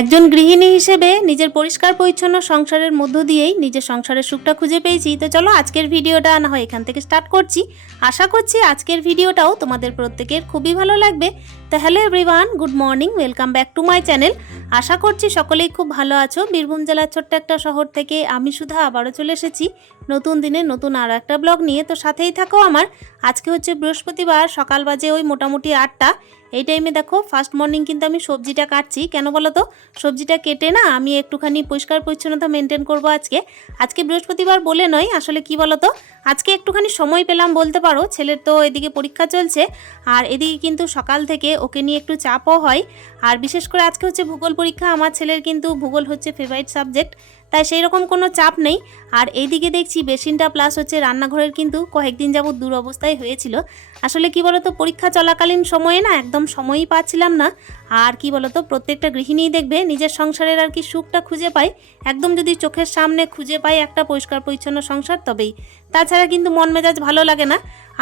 একজন গৃহিণী হিসেবে নিজের পরিষ্কার, পরিচ্ছন্ন সংসারের মধ্য দিয়েই নিজের সংসারের সুখটা খুঁজে পেয়েছি। তো চলো আজকের ভিডিওটা না হয় এখান থেকে স্টার্ট করছি। আশা করছি আজকের ভিডিওটাও তোমাদের প্রত্যেকের খুবই ভালো লাগবে। তো hello everyone good morning welcome back to my channel আশা করছি সকলেই খুব ভালো আছো। বীরভূম জেলার ছোট্ট একটা শহর থেকে আমি সুধা আবারও চলে এসেছি নতুন দিনে নতুন আরও একটা ব্লগ নিয়ে। তো সাথেই থাকো আমার। আজকে হচ্ছে বৃহস্পতিবার, সকাল বাজে ওই মোটামুটি আটটা। এই টাইমে দেখো ফার্স্ট মর্নিং কিন্তু আমি সবজিটা কাটছি। কেন বলো তো? সবজিটা কেটে না আমি একটুখানি পরিষ্কার পরিচ্ছন্নতা মেনটেন করব আজকে। আজকে বৃহস্পতিবার বলে নয়, আসলে কি বলো তো? আজকে একটুখানি সময় পেলাম বলতে পারো, ছেলের তো এদিকে পরীক্ষা চলছে। আর এদিকে কিন্তু সকাল থেকে ওকে নিয়ে একটু চাপও হয়। আর বিশেষ করে আজকে হচ্ছে ভূগোল পরীক্ষা, আমার ছেলের কিন্তু ভূগোল হচ্ছে ফেভারিট সাবজেক্ট তাই সেই রকম কোনো চাপ নেই। আর এইদিকে দেখছি বেসিনটা প্লাস হচ্ছে রান্নাঘরের কিন্তু কয়েকদিন যাবৎ দুরবস্থায় হয়েছিল। আসলে কি বলতো, পরীক্ষা চলাকালীন সময়ে না একদম সময়ই পাচ্ছিলাম না। আর কি বলতো, প্রত্যেকটা গৃহিণীই দেখবে নিজের সংসারের আর কি সুখটা খুঁজে পায়। একদম যদি চোখের সামনে খুঁজে পায় একটা পরিষ্কার পরিচ্ছন্ন সংসার তবেই। তাছাড়া কিন্তু মন মেজাজ ভালো লাগে না।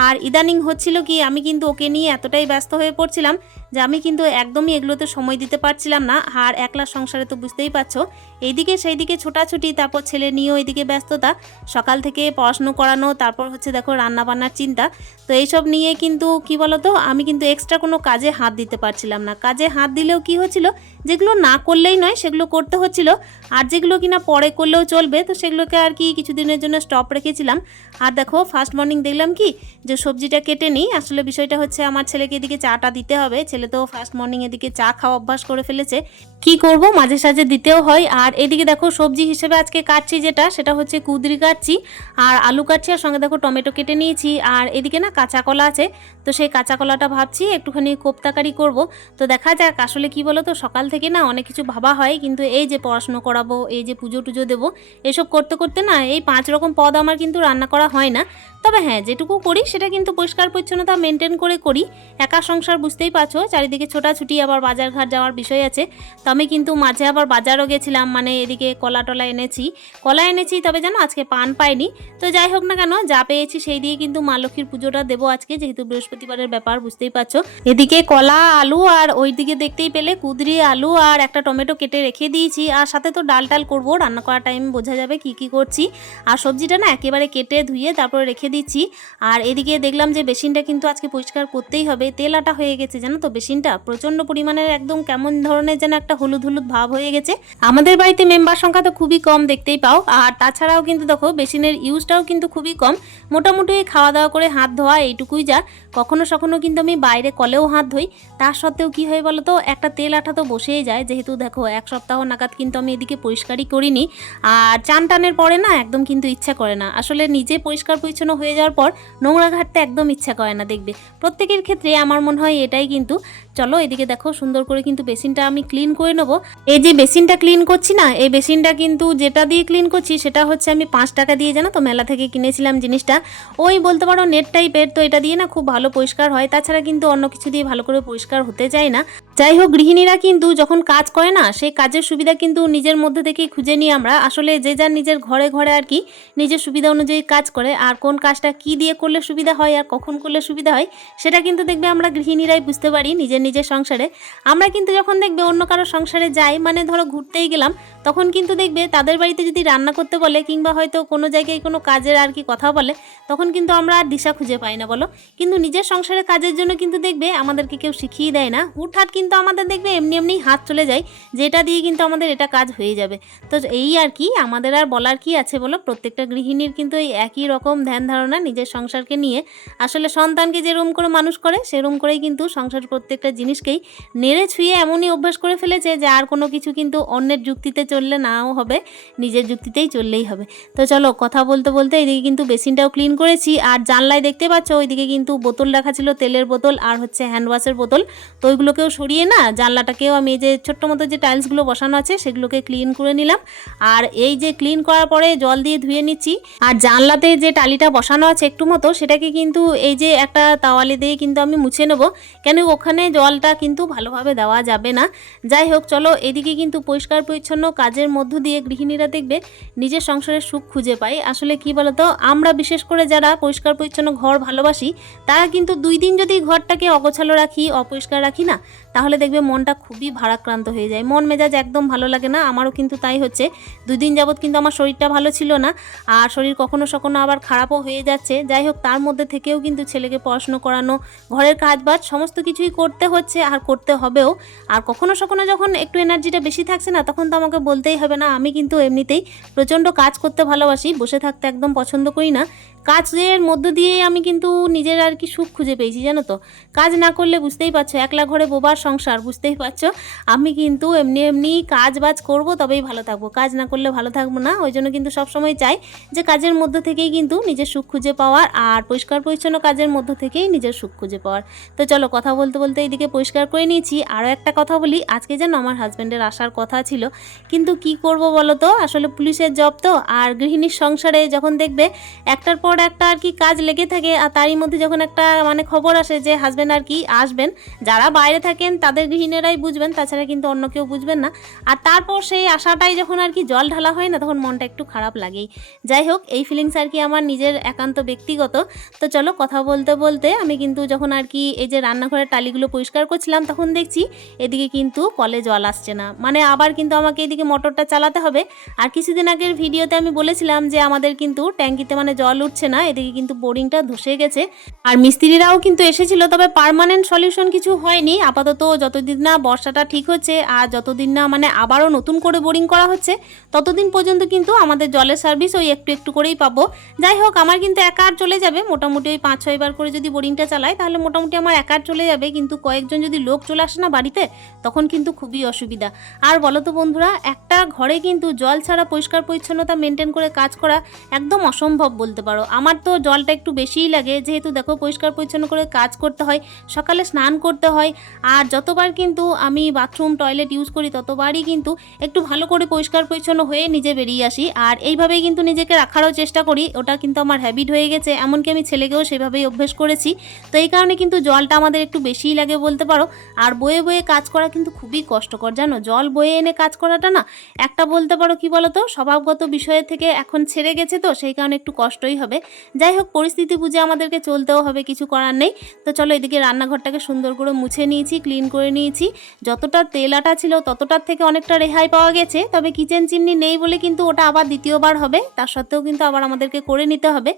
আর ইদানিং হচ্ছিল কি, আমি কিন্তু ওকে নিয়ে এতটাই ব্যস্ত হয়ে পড়ছিলাম যে আমি কিন্তু একদমই এগুলোতে সময় দিতে পারছিলাম না। আর একলা সংসারে তো বুঝতেই পারছ। এইদিকে সেই দিকে ছোটাছুটি, তারপর ছেলে নিয়েও এইদিকে ব্যস্ততা, সকাল থেকে পড়াশুনো করানো, তারপর হচ্ছে দেখো রান্না বান্নার চিন্তা। তো এইসব নিয়ে কিন্তু কি বলতো, আমি কিন্তু এক্সট্রা কোনো কাজে হাত দিতে পারছিলাম না। কাজে হাত দিলেও কি হচ্ছিল, যেগুলো না করলেই নয়, সেগুলো করতে হচ্ছিল। আর যেগুলো কিনা পরে করলেও চলবে, তো সেগুলোকে আর কি কিছুদিনের জন্য স্টপ রেখেছিলাম। আর দেখো ফার্স্ট মর্নিং দেখলাম কি, যে সবজিটা কেটে নিই, আসলে বিষয়টা হচ্ছে আমার ছেলেকে এদিকে চাটা দিতে হবে। ছেলে তো ফার্স্ট মর্নিং এদিকে চা খাওয়া অভ্যাস করে ফেলেছে। কি করব? মাঝে সাঝে দিতেও হয়। আর এদিকে দেখো, সবজি হিসেবে আজকে কাটছি যেটা, সেটা হচ্ছে কুদরি কাটছি আর আলু কাটছি আর সঙ্গে দেখো টমেটো কেটে নিয়েছি। আর এদিকে না কাঁচা কলা আছে, তো সেই কাঁচা কলাটা ভাবছি একটুখানি কোপ্তাকারি করব। তো দেখা যাক, আসলে কি বলো তো সকাল থেকে না অনেক কিছু ভাবা হয়, কিন্তু এই যে পড়াশুনো করাবো, এই যে পুজো টুজো দেবো, এসব করতে করতে না এই পাঁচ রকম পদ আমার কিন্তু রান্না করা হয় না। তবে হ্যাঁ যেটুকু করি সেটা কিন্তু পরিষ্কার পরিচ্ছন্নতা মেনটেন করে করি। একা সংসার বুঝতেই পারছ, চারিদিকে ছোটাছুটি, আবার বাজার ঘাট যাওয়ার বিষয় আছে। তো আমি কিন্তু মাঝে আবার বাজারও গেছিলাম মানে এদিকে কলা টলা এনেছি। কলা এনেছি, তবে জানো আজকে পান পাইনি। তো যাই হোক না কেন, যা পেয়েছি সেই দিয়ে কিন্তু মা লক্ষ্মীর পুজোটা দেবো আজকে, যেহেতু বৃহস্পতিবারের ব্যাপার, বুঝতেই পারছ। এদিকে কলা, আলু আর ওই দিকে দেখতেই পেলে কুদরি, আলু আর একটা টমেটো কেটে রেখে দিয়েছি। আর সাথে তো ডাল টাল করব, রান্না করার টাইম বোঝা যাবে কি কি করছি। আর সবজিটা না একেবারে কেটে ধুয়ে তারপরে রেখে দিচ্ছি। আর এদিকে দেখলাম যে বেসিনটা কিন্তু আজকে পরিষ্কার করতেই হবে। তেল আটা হয়ে গেছে, জানো তো বেসিনটা? প্রচণ্ড পরিমাণের একদম কেমন ধরনের যেন একটা হলুদ হলুদ ভাব হয়ে গেছে। আমাদের বাড়িতে মেম্বার সংখ্যা তো খুবই কম দেখতেই পাও। আর তাছাড়াও কিন্তু দেখো, বেসিনের ইউজটাও কিন্তু খুবই কম। মোটামুটি খাওয়া দাওয়া করে হাত ধোয়া এইটুকুই যা। কখনো সখনো কিন্তু আমি বাইরে কলেও হাত ধুই। তার সত্ত্বেও কি হয় বলো তো, একটা তেল আঠা তো বসেই যায়। যেহেতু দেখো, এক সপ্তাহ নাগাদ কিন্তু আমি এদিকে পরিষ্কারই করিনি। আর চান টানের পরে না একদম কিন্তু ইচ্ছা করে না। আসলে নিজে পরিষ্কার পরিচ্ছন্ন হয়ে যাওয়ার পর নোংরা ঘাটতে একদম ইচ্ছা করে না দেখবে। প্রত্যেকের ক্ষেত্রে আমার মনে হয় এটাই কিন্তু চলো এদিকে দেখো, সুন্দর করে কিন্তু বেসিনটা আমি ক্লিন করে নেব। এই যে বেসিনটা ক্লিন করছি না, এই বেসিনটা কিন্তু যেটা দিয়ে ক্লিন করছি সেটা হচ্ছে আমি পাঁচ টাকা দিয়ে জানো তো মেলা থেকে কিনেছিলাম জিনিসটা। ওই বলতে পারো নেট টাইপের তো এটা দিয়ে না খুব ভালো পরিষ্কার হয়, তাছাড়া কিন্তু অন্য কিছু দিয়ে ভালো করে পরিষ্কার হতে যায় না। যাই হোক, গৃহিণীরা কিন্তু যখন কাজ করে না, সেই কাজের সুবিধা কিন্তু নিজের মধ্যে থেকেই খুঁজে নিই আমরা। আসলে যে যার নিজের ঘরে ঘরে আর কি নিজের সুবিধা অনুযায়ী কাজ করে, আর কোন কাজটা কি দিয়ে করলে সুবিধা হয়, আর কখন করলে সুবিধা হয়, সেটা কিন্তু দেখবে আমরা গৃহিণীরাই বুঝতে পারি, নিজের নিজের সংসারে, আমরা কিন্তু যখন দেখবে অন্য কারও সংসারে যাই মানে ধরো ঘুরতেই গেলাম, তখন কিন্তু দেখবে তাদের বাড়িতে যদি রান্না করতে বলে কিংবা হয়তো কোনো জায়গায় কোনো কাজের আর কি কথা বলে, তখন কিন্তু আমরা আর দিশা খুঁজে পাই না বলো। কিন্তু নিজের সংসারে কাজের জন্য কিন্তু দেখবে আমাদেরকে কেউ শিখিয়ে দেয় না। হুটহাট কিন্তু আমাদের দেখবে এমনি এমনি হাত চলে যায়, যেটা দিয়ে কিন্তু আমাদের এটা কাজ হয়ে যাবে। তো এই আর কি, আমাদের আর বলার কি আছে বলো? প্রত্যেকটা গৃহিণীর কিন্তু এই একই রকম ধ্যান ধারণা নিজের সংসারকে নিয়ে। আসলে সন্তানকে যেরকম করে মানুষ করে সেরকম করেই কিন্তু সংসার প্রত্যেকটা জিনিসকেই নেড়ে ছুঁয়ে এমনই অভ্যাস করে ফেলেছে যে আর কোনো কিছু কিন্তু অন্যের যুক্তিতে চললে নাও হবে, নিজের যুক্তিতেই চললেই হবে। তো চলো কথা বলতে বলতে এদিকে কিন্তু বেসিনটাও ক্লিন করেছি, আর জানলায় দেখতে পাচ্ছ ওইদিকে কিন্তু বোতল রাখা ছিল, তেলের বোতল আর হচ্ছে হ্যান্ড ওয়াশের বোতল। তো ওইগুলোকেও সরিয়ে না, জানলাটাকেও আমি এই যে ছোট্ট মতো যে টাইলসগুলো বসানো আছে সেগুলোকে ক্লিন করে নিলাম। আর এই যে ক্লিন করার পরে জল দিয়ে ধুয়ে নিচ্ছি। আর জানলাতে যে টালিটা বসানো আছে একটু মতো, সেটাকে কিন্তু এই যে একটা তাওয়ালে দিয়ে কিন্তু আমি মুছে নেব। কেন ওখানে জলটা কিন্তু ভালোভাবে দেওয়া যাবে না। যাই হোক, চলো এদিকে কিন্তু পরিষ্কার পরিচ্ছন্ন কাজের মধ্য দিয়ে গৃহিণীরা দেখবে নিজের সংসারের সুখ খুঁজে পায়। আসলে কি বলতো, আমরা বিশেষ করে যারা পরিষ্কার পরিচ্ছন্ন ঘর ভালোবাসি, তারা কিন্তু দুই দিন যদি ঘরটাকে অগোছালো রাখি, অপরিষ্কার রাখি না, তাহলে দেখবে মনটা খুবই ভারাক্রান্ত হয়ে যায়। মন মেজাজ একদম ভালো লাগে না, আমারও কিন্তু তাই হচ্ছে। দুদিন যাবৎ কিন্তু আমার শরীরটা ভালো ছিল না, আর শরীর কখনো সখনো আবার খারাপও হয়ে যাচ্ছে। যাই হোক, তার মধ্যে থেকেও কিন্তু ছেলেকে পড়াশুনো করানো, ঘরের কাজ বাজ, সমস্ত কিছুই করতে হচ্ছে আর করতে হবেও। আর কখনো সখনো যখন একটু এনার্জিটা বেশি থাকছে না, তখন তো আমাকে বলতেই হবে না, আমি কিন্তু এমনিতেই প্রচণ্ড কাজ করতে ভালোবাসি, বসে থাকতে একদম পছন্দ করি না। কাজের মধ্য দিয়েই আমি কিন্তু নিজের আর কি সুখ খুঁজে পেয়েছি, জানো তো? কাজ না করলে বুঝতেই পারছ, একলা ঘরে বোবার সংসার, বুঝতেই পারছ? আমি কিন্তু এমনি এমনি কাজ বাজ করব, তবেই ভালো থাকব। কাজ না করলে ভালো থাকব না, ওই জন্য কিন্তু সবসময় চাই যে কাজের মধ্য থেকেই কিন্তু নিজের সুখ খুঁজে পাওয়ার আর পরিষ্কার পরিচ্ছন্ন কাজের মধ্য থেকেই নিজের সুখ খুঁজে পাওয়ার। তো চলো কথা বলতে বলতে এইদিকে পরিষ্কার করে নিয়েছি। আরও একটা কথা বলি, আজকে যেন আমার হাজব্যান্ডের আসার কথা ছিল। কিন্তু কি করব বলো তো? আসলে পুলিশের জব তো, আর গৃহিণীর সংসারে যখন দেখবে, একটার পর একটা আর কি কাজ লেগে থাকে আর তারই মধ্যে যখন একটা মানে খবর আসে যে হাজব্যান্ড আর কি আসবেন, যারা বাইরে থাকেন তাদের গৃহিণীরাই বুঝবেন, তাছাড়া কিন্তু অন্য কেউ বুঝবেন না। আর তারপর সেই আশাটাই যখন আর কি জল ঢালা হয় না, তখন মনটা একটু খারাপ লাগেই। যাই হোক, এই ফিলিংস আর কি আমার নিজের একান্ত ব্যক্তিগত। তো চলো কথা বলতে বলতে আমি কিন্তু যখন আর কি এই যে রান্নাঘরের টালিগুলো পরিষ্কার করছিলাম, তখন দেখছি এদিকে কিন্তু কলে জল আসছে না। মানে আবার কিন্তু আমাকে এদিকে মোটরটা চালাতে হবে। আর কিছুদিন আগের ভিডিওতে আমি বলেছিলাম যে আমাদের কিন্তু ট্যাঙ্কিতে মানে জল উঠছে না, এদিকে কিন্তু বোরিংটা ধসে গেছে। আর মিস্ত্রিরাও কিন্তু এসেছিল, তবে পার্মানেন্ট সলিউশন কিছু হয়নি। আপাতত যতদিন না বর্ষাটা ঠিক হচ্ছে আর যতদিন না মানে আবারও নতুন করে বোরিং করা হচ্ছে, ততদিন পর্যন্ত কিন্তু আমাদের জলের সার্ভিস ওই একটু একটু করেই পাবো। যাই হোক, আমার কিন্তু একা আর চলে যাবে। মোটামুটি ওই পাঁচ ছয়বার করে যদি বোরিংটা চালায় তাহলে মোটামুটি আমার একার চলে যাবে। কিন্তু কয়েকজন যদি লোক চলে আসে না বাড়িতে, তখন কিন্তু খুবই অসুবিধা। আর বলো তো বন্ধুরা, একটা ঘরে কিন্তু জল ছাড়া পরিষ্কার পরিচ্ছন্নতা মেনটেন করে কাজ করা একদম অসম্ভব বলতে পারো। আমার তো জলটা একটু বেশিই লাগে, যেহেতু দেখো পরিষ্কার পরিচ্ছন্ন করে কাজ করতে হয়, সকালে স্নান করতে হয়, আর যতবার কিন্তু আমি বাথরুম টয়লেট ইউজ করি, ততবারই কিন্তু একটু ভালো করে পরিষ্কার পরিচ্ছন্ন হয়ে নিজে বেরিয়ে আসি, আর এইভাবেই কিন্তু নিজেকে রাখারও চেষ্টা করি, ওটা কিন্তু আমার হ্যাবিট হয়ে গেছে, এমনকি আমি ছেলেকেও সেভাবেই অভ্যেস করেছি, তো এই কারণে কিন্তু জলটা আমাদের একটু বেশিই লাগে বলতে পারো, আর বয়ে বয়ে কাজ করা কিন্তু খুবই কষ্টকর, জানো? জল বয়ে এনে কাজ করাটা না, একটা বলতে পারো কি বলো তো স্বভাবগত বিষয়ের থেকে এখন ছেড়ে গেছে তো, সেই কারণে একটু কষ্টই হবে যাই হোক, পরিস্থিতি বুঝে আমাদেরকে চলতেও হবে, কিছু করার নেই। তো চলো এদিকে রান্নাঘরটাকে সুন্দর করে মুছে নিয়েছি ক্লিন করে নিয়েছি। যতটা তেল আটা ছিল ততটার থেকে অনেকটা রেহাই পাওয়া গেছে। তবে কিচেন চিমনি নেই বলে কিন্তু ওটা আবার দ্বিতীয়বার হবে। তার সত্ত্বেও কিন্তু আবার আমাদেরকে করে নিতে হবে।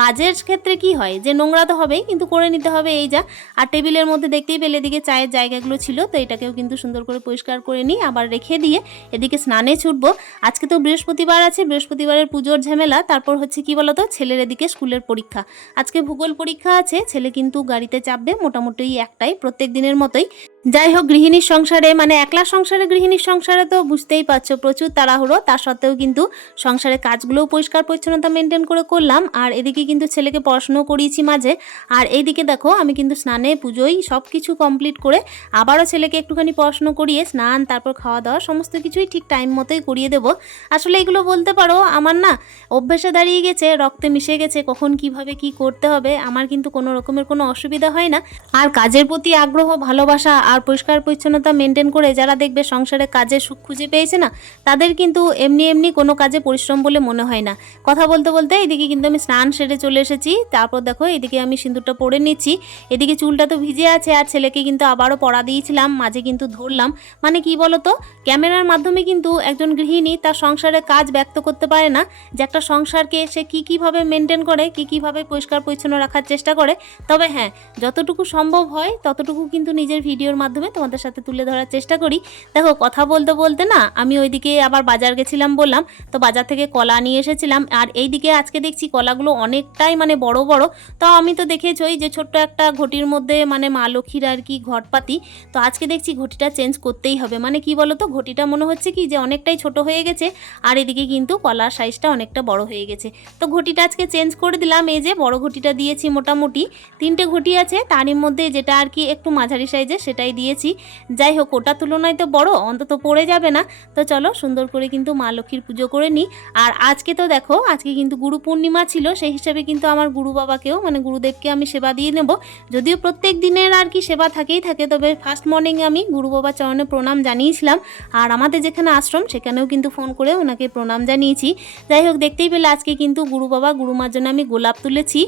কাজের ক্ষেত্রে কি হয়? যে নোংরা তো হবেই, কিন্তু করে নিতে হবে এই যা। আর টেবিলের মধ্যে দেখতেই পেলে এদিকে চায়ের জায়গাগুলো ছিল, তো এটাকেও কিন্তু সুন্দর করে পরিষ্কার করে নিই আবার রেখে দিয়ে এদিকে স্নানে ছুটবো। আজকে তো বৃহস্পতিবার আছে, বৃহস্পতিবারের পুজোর ঝামেলা। তারপর হচ্ছে কি বলতো? ছেলের এদিকে স্কুলের পরীক্ষা। আজকে ভূগোল পরীক্ষা আছে, ছেলে কিন্তু গাড়িতে চাপবে মোটামুটি একটাই, প্রত্যেক দিনের মতোই। যাই হোক গৃহিণীর সংসারে মানে একলা সংসারে, গৃহিণীর সংসারে তো বুঝতেই পারছ, প্রচুর তাড়াহুড়ো। তার সত্ত্বেও কিন্তু সংসারের কাজগুলোও পরিষ্কার পরিচ্ছন্নতা মেনটেন করে করলাম। আর এদিকে কিন্তু ছেলেকে পড়াশুনো করিয়েছি মাঝে। আর এইদিকে দেখো, আমি কিন্তু স্নানে পুজোই সব কিছু কমপ্লিট করে আবারও ছেলেকে একটুখানি পড়াশুনো করিয়ে স্নান, তারপর খাওয়া দাওয়া সমস্ত কিছুই ঠিক টাইম মতোই করিয়ে দেবো। আসলে এগুলো বলতে পারো, আমার না অভ্যেসে দাঁড়িয়ে গেছে, রক্তে মিশে গেছে, কখন কীভাবে কি করতে হবে, আমার কিন্তু কোনো রকমের কোনো অসুবিধা হয় না। আর কাজের প্রতি আগ্রহ, ভালোবাসা আর পরিষ্কার পরিচ্ছন্নতা মেনটেন করে যারা দেখবে সংসারে কাজে সুখ খুঁজে পেয়েছে না, তাদের কিন্তু এমনি এমনি কোনো কাজে পরিশ্রম বলে মনে হয় না। কথা বলতে বলতে এদিকে কিন্তু আমি স্নান সেরে চলে এসেছি, তারপর দেখো এদিকে আমি সিঁদুরটা পরে নিচ্ছি, এদিকে চুলটা তো ভিজে আছে আর ছেলেকে কিন্তু আবারও পড়া দিয়েছিলাম, মাঝে কিন্তু ধরলাম। মানে কি বলতো, ক্যামেরার মাধ্যমে কিন্তু একজন গৃহিণী তার সংসারে কাজ ব্যক্ত করতে পারে না, যে একটা সংসারকে সে কী কীভাবে মেনটেন করে, কী কীভাবে পরিষ্কার পরিচ্ছন্ন রাখার চেষ্টা করে। তবে হ্যাঁ যতটুকু সম্ভব হয় ততটুকু কিন্তু নিজের ভিডিওর মাধ্যমে তোমাদের সাথে তুলে ধরার চেষ্টা করি। দেখো, কথা বলতে বলতে না, আমি ওইদিকে আবার বাজার গেছিলাম বললাম, তো বাজার থেকে কলা নিয়ে এসেছিলাম। আর এইদিকে আজকে দেখছি কলাগুলো অনেকটাই মানে বড় বড়। তো আমি তো দেখেছই যে ছোট্ট একটা ঘটির মধ্যে মানে মা লক্ষ্মীর আর কি ঘটপাতি। তো আজকে দেখছি ঘটিটা চেঞ্জ করতেই হবে। মানে কি বলো তো ঘটিটা মনে হচ্ছে কি যে অনেকটাই ছোট হয়ে গেছে, আর এদিকে কিন্তু কলার সাইজটা অনেকটা বড় হয়ে গেছে। তো ঘটিটা আজকে চেঞ্জ করে দিলাম, এই যে বড় ঘটিটা দিয়েছি মোটামুটি। তিনটে ঘটি আছে, তারই মধ্যে যেটা আর কি একটু মাঝারি সাইজের সেটাই দিয়েছি। যাই হোক, ওটার তুলনায় তো বড়, অন্তত পড়ে যাবে না। তো চলো, সুন্দর করে কিন্তু মা লক্ষ্মীর পুজো করে নিই। আর আজকে তো দেখো, আজকে কিন্তু গুরু পূর্ণিমা ছিল, সেই হিসাবে কিন্তু আমার গুরু বাবাকেও মানে গুরুদেবকে আমি সেবা দিয়ে নেব। যদিও প্রত্যেক দিনের আর কি সেবা থাকেই থাকে, তবে ফার্স্ট মর্নিং আমি গুরু বাবা চরণে প্রণাম জানিয়েছিলাম। আর আমাদের যেখানে আশ্রম, সেখানেও কিন্তু ফোন করে ওনাকে প্রণাম জানিয়েছি। যাই হোক, দেখতেই পেলে আজকে কিন্তু গুরু বাবা, গুরুমার জন্য আমি গোলাপ তুলেছি।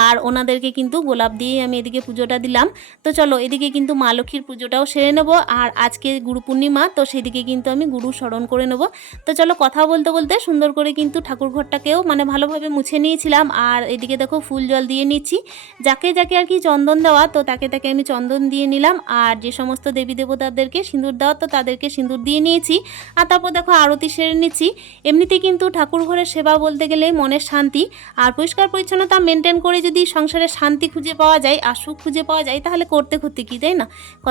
আর ওনাদেরকে কিন্তু গোলাপ দিয়ে আমি এদিকে পুজোটা দিলাম। তো চলো, এদিকে কিন্তু মা লক্ষ্মীর পুজোটাও সেরে নেব আর আজকে গুরু পূর্ণিমা, তো সেদিকে কিন্তু আমি গুরু স্মরণ করে নেব। তো চলো কথা বলতে বলতে সুন্দর করে কিন্তু ঠাকুর ঘরটাকেও মানে ভালোভাবে মুছে নিয়েছিলাম আর এদিকে দেখো ফুল জল দিয়ে নিচ্ছি। যাকে যাকে আর কি চন্দন দেওয়া, তো তাকে তাকে আমি চন্দন দিয়ে নিলাম আর যে সমস্ত দেবী দেবতাদেরকে সিঁদুর দেওয়া, তো তাদেরকে সিঁদুর দিয়ে নিয়েছি। আর তারপর দেখো আরতি সেরে নিচ্ছি। এমনিতে কিন্তু ঠাকুর ঘরের সেবা বলতে গেলে মনের শান্তি আর পরিষ্কার পরিচ্ছন্নতা মেনটেন করে যদি সংসারে শান্তি খুঁজে পাওয়া যায় আর সুখ খুঁজে পাওয়া যায়, তাহলে করতে করতে কি, তাই না?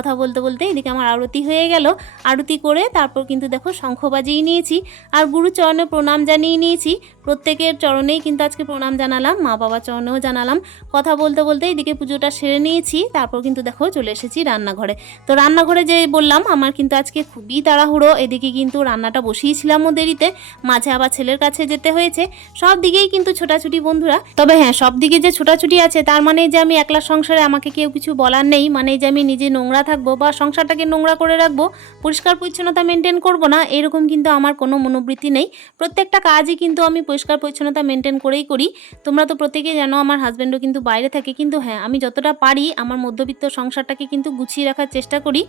কথা বলতে বলতে এদিকে আমার আরতি হয়ে গেল। আরতি করে তারপর কিন্তু দেখো শঙ্খ বাজিয়ে নিয়েছি আর গুরু চরণে প্রণাম জানিয়ে নিয়েছি। প্রত্যেকের চরণেই কিন্তু আজকে প্রণাম জানালাম, মা বাবা চরণেও জানালাম। কথা বলতে বলতে এদিকে পুজোটা সেরে নিয়েছি, তারপর কিন্তু দেখো চলে এসেছি রান্নাঘরে। তো রান্নাঘরে যে বললাম, আমার কিন্তু আজকে খুবই তাড়াহুড়ো, এদিকে কিন্তু রান্নাটা বসিয়েছিলামও দেরিতে মাঝে আবার ছেলের কাছে যেতে হয়েছে। সব দিকেই কিন্তু ছোটাছুটি বন্ধুরা। তবে হ্যাঁ সব দিকে যে ছোটাছুটি আছে, তার মানে যে আমি একলা সংসারে আমাকে কেউ কিছু বলার নেই মানে যে আমি নিজে নোংরা থাকব বা সংসারটাকে নোংরা করে রাখব, পরিষ্কার পরিচ্ছন্নতা মেনটেন করব না, এরকম কিন্তু আমার কোনো মনোবৃত্তি নেই। প্রত্যেকটা কাজই কিন্তু আমি পরিষ্কার পরিচ্ছন্নতা মেনটেন করেই করি। তোমরা তো প্রত্যেকেই জানো আমার হাজব্যান্ডও কিন্তু বাইরে থাকে, কিন্তু হ্যাঁ আমি যতটা পারি আমার মধ্যবিত্ত সংসারটাকে কিন্তু গুছিয়ে রাখার চেষ্টা করি।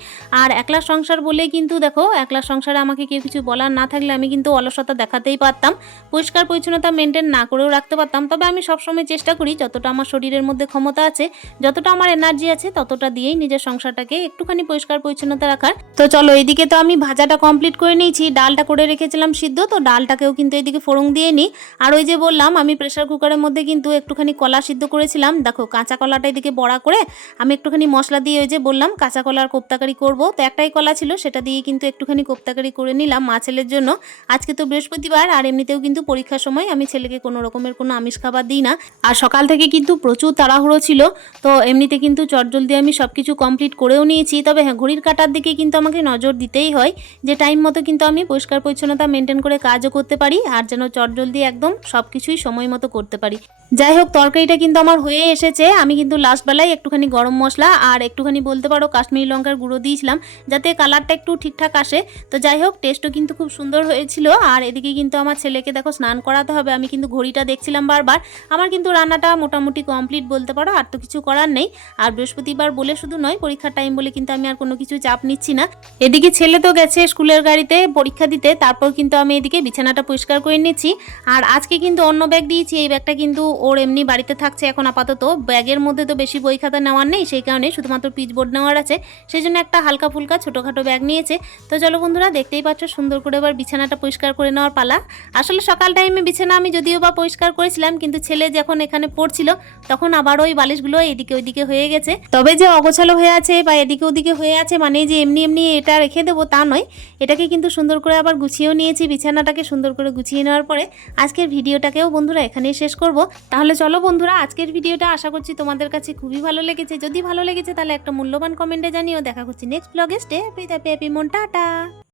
আর একলা সংসার বলে কিন্তু দেখো, একলা সংসারে আমাকে কেউ কিছু বলার না থাকলে আমি কিন্তু অলসতা দেখাতেই পারতাম। পরিষ্কার পরিচ্ছন্নতা মেনটেন না করেও রাখতে পারতাম, তবে আমি সবসময় চেষ্টা করি, যতটা আমার শরীরের মধ্যে ক্ষমতা আছে, যতটা আমার এনার্জি আছে, ততটা দিয়েই নিজের সংসারটাকে একটুখানি পরিষ্কার পরিচ্ছন্নতা রাখার। তো চলো এদিকে তো আমি ভাজাটা কমপ্লিট করে নিয়েছি, ডালটা করে রেখেছিলাম সিদ্ধ, তো ডালটাকেও কিন্তু এদিকে ফোড়ন দিয়ে নিই। আর ওই যে বললাম, আমি প্রেসার কুকারের মধ্যে কিন্তু একটুখানি কলা সিদ্ধ করেছিলাম। দেখো, কাঁচা কলাটা এদিকে বড়া করে আমি একটুখানি মশলা দিয়ে ওই যে বললাম, কাঁচা কলার কোপ্তাকারি করব। তো একটাই কলা ছিল, সেটা দিয়ে কিন্তু একটুখানি কোপ্তাকারি করে নিলাম মা ছেলের জন্য। আজকে তো বৃহস্পতিবার, আর এমনিতেও কিন্তু পরীক্ষার সময় আমি ছেলেকে কোনো রকমের কোনো আমিষ খাবার দিই না। আর সকাল থেকে কিন্তু প্রচুর তাড়াহুড়ো ছিল, তো এমনিতে কিন্তু চটজলদি আমি সব কিছু কমপ্লিট করেও নিয়েছি। তবে হ্যাঁ ঘড়ির কাটার দিকে কিন্তু আমাকে নজর দিতেই হয় যে টাইম মতো কিন্তু আমি পরিষ্কার পরিচ্ছন্নতা মেনটেন করে কাজও করতে পারি আর যেন চটজলদি একদম সব কিছুই সময় মতো করতে পারি। যাই হোক, তরকারিটা কিন্তু আমার হয়ে এসেছে। আমি কিন্তু লাস্ট বেলায় একটুখানি গরম মশলা আর একটুখানি বলতে পারো কাশ্মীরি লঙ্কার গুঁড়ো দিয়েছিলাম যাতে কালারটা একটু ঠিকঠাক আসে। তো যাই হোক টেস্টও কিন্তু খুব সুন্দর হয়েছিল আর এদিকে কিন্তু আমার ছেলেকে দেখো স্নান করাতে হবে। আমি কিন্তু ঘড়িটা দেখছিলাম বারবার। আমার কিন্তু রান্নাটা মোটামুটি কমপ্লিট বলতে পারো আর তো কিছু করার নেই। আর বৃহস্পতিবার বলে শুধু নয়, পরীক্ষার টাইম বলে কিন্তু আমি আর কোনো কিছু চাপ নিচ্ছি না। এদিকে ছেলে তো গেছে স্কুলের গাড়িতে পরীক্ষা দিতে, তারপর কিন্তু আমি এদিকে বিছানাটা পরিষ্কার করে নিচ্ছি। আর আজকে কিন্তু অন্য ব্যাগ দিয়েছি, এই ব্যাগটা কিন্তু ওর এমনি বাড়িতে থাকছে এখন আপাতত। ব্যাগের মধ্যে তো বেশি বই খাতা নেওয়ার নেই, সেই কারণে শুধুমাত্র পিচবোর্ড নেওয়ার আছে। সেই জন্য একটা হালকা ফুলকা ছোটোখাটো ব্যাগ নিয়েছে। তো চলো বন্ধুরা, দেখতেই পাচ্ছ সুন্দর করে এবার বিছানাটা পরিষ্কার করে নেওয়ার পালা। আসলে সকাল টাইমে বিছানা আমি যদিও বা পরিষ্কার করেছিলাম, কিন্তু ছেলে যখন এখানে পড়ছিল, তখন আবার ওই বালিশগুলো এদিকে ওইদিকে হয়ে গেছে। তবে যে অগোছালো হয়ে আছে বা এদিকে ওদিকে হয়ে আছে মানে যে এমনি এমনি এটা রেখে দেবো তা নয়। এটাকে কিন্তু সুন্দর করে আবার গুছিয়েও নিয়েছি, বিছানাটাকে সুন্দর করে গুছিয়ে নেওয়ার পরে আজকের ভিডিওটাকেও বন্ধুরা এখানেই শেষ করব। তাহলে চলো বন্ধুরা, আজকের ভিডিওটা আশা করছি তোমাদের কাছে খুবই ভালো লেগেছে। যদি ভালো লেগেছে তাহলে একটা মূল্যবান কমেন্টে জানিও। দেখা করছি নেক্সট ব্লগে স্টে হ্যাপি হ্যাপি হ্যাপি মন, টাটা।